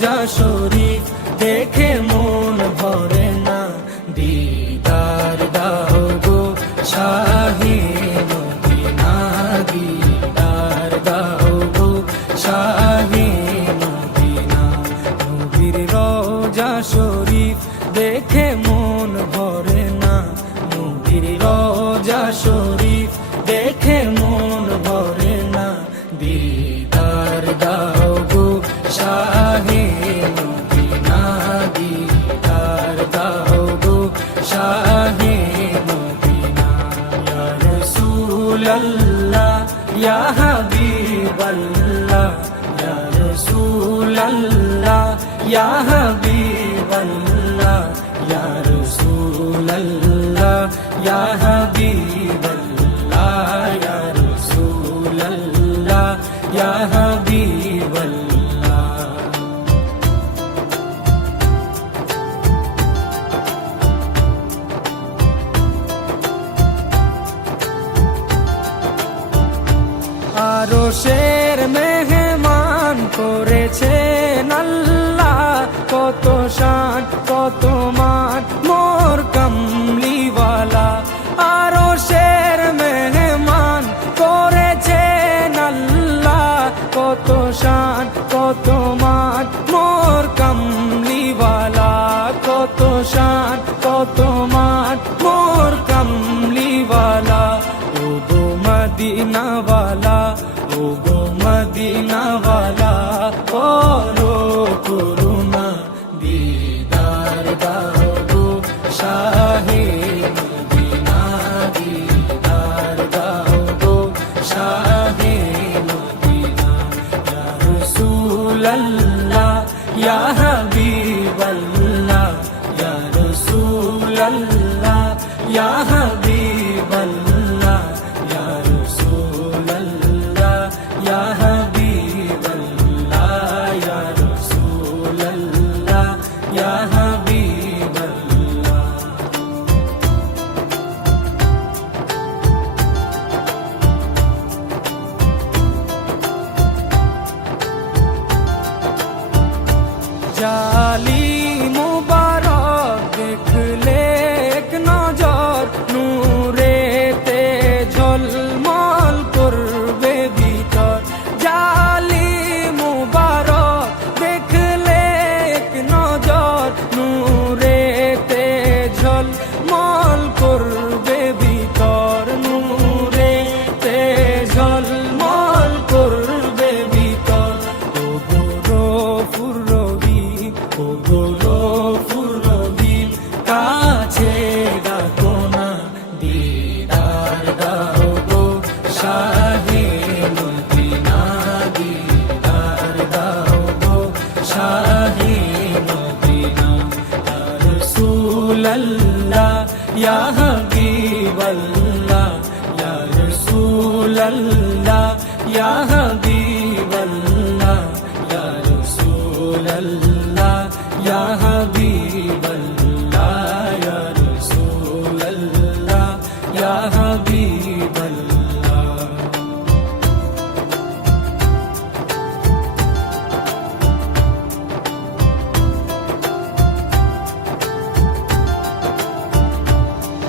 রোজা শরীফ দেখে মন ভরে না, দিদার দাও গো শাহে মদিনা, দিদার দাও গো শাহে মদিনা। নবীর রোজা শরীফ দেখে মন ভরে না, নবীর রোজা শরীফ দেখে মন ভরে না, দিদার দাও গো শাহে মদিনা, দিদার দাও গো শাহে মদিনা। ইয়া রাসূলাল্লাহ ইয়া হাবিবাল্লাহ, ইয়া রাসূলাল্লাহ ইয়া হাবিবাল্লাহ, ইয়া রাসূলাল্লাহ ইয়া হাবিবাল্লাহ, ইয়া রাসূলাল্লাহ ইয়া হাবিবাল্লাহ। আরশের মেহমান করেছেন আল্লাহ, কত শান কত মান মোর কামলিওয়ালা। আরশের মেহমান করেছেন আল্লাহ, কত শান কত মান মোর কামলিওয়ালা, কত শান কত মান মোর কামলিওয়ালা। ও গো মদিনাওয়ালা, ও গো মদিনাওয়ালা, করো করুণা, দিদার দাও গো শাহে মদিনা, দিদার দাও গো শাহে মদিনা। ইয়া রাসূলাল্লাহ ইয়া হাবিবাল্লাহ, ইয়া রাসূলাল্লাহ ইয়া হাবিবাল্লাহ, ইয়া রাসূলাল্লাহ ইয়া হাবিবাল্লাহ, ইয়া রাসূলাল্লাহ ইয়া হাবিবাল্লাহ। জালি মুবারক দেখলে এক নজর, নূরেতে ঝলমল করবে ভিতর। জালি মুবারক দেখলে এক নজর, নূরেতে ঝলমল করবে ভিতর, নূরেতে ঝলমল করবে ভিতর। ও গো গফুর রহিম, ও গো গফুর রহিম, কাছে ডাকো না, দিদার দাও গো শাহে মদিনা, দিদার দাও গো শাহে মদিনা। ইয়া রাসূলাল্লাহ ইয়া হাবিবাল্লাহ, ইয়া রাসূলাল্লাহ ইয়া হাবিবাল্লাহ, ইয়া রাসূলাল্লাহ ইয়া হাবিবাল্লাহ, ইয়া রাসূলাল্লাহ ইয়া হাবিবাল্লাহ।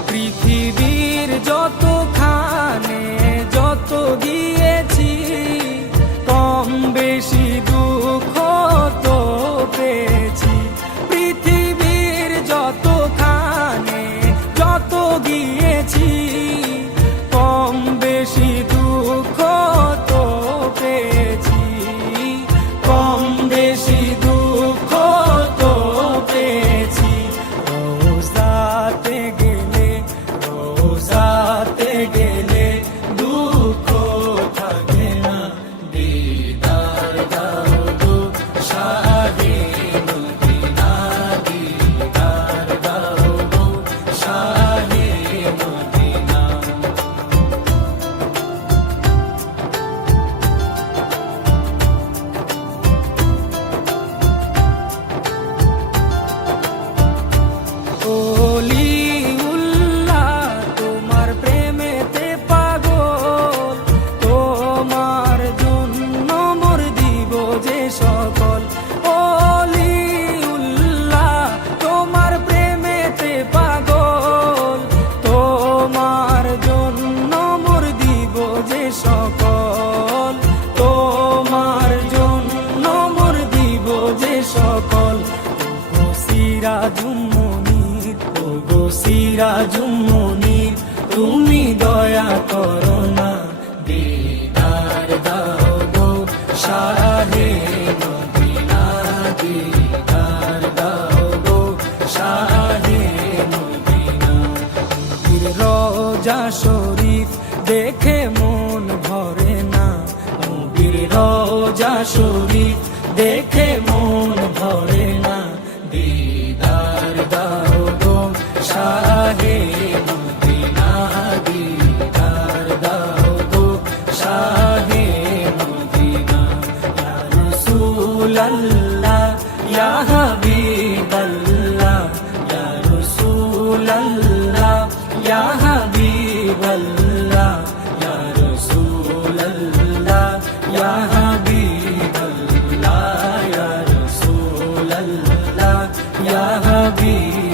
পৃথিবীর যতখানে যত গিয়েছি, কম বেশি দুঃখ তো পেয়েছি। মুনির, ও গো সিরাজুম মুনির, তুমি দয়া করো না, দিদার দাও গো শাহে মদিনা, দিদার দাও গো শাহে মদিনা। নবীর রওজা শরীফ দেখে মন ভরে না, নবীর রওজা শরীফ দেখে মন ভরে না, দিদার দাও গো শাহে মদিনা, দিদার দাও গো শাহে মদিনা। ইয়া রাসূলাল্লাহ ইয়া হাবিবাল্লাহ, ইয়া রাসূলাল্লাহ ইয়া হাবিবাল্লাহ, ইয়া রাসূলাল্লাহ ইয়া হাবিবাল্লাহ, ইয়া রাসূলাল্লাহ ইয়া হাবিবাল্লাহ।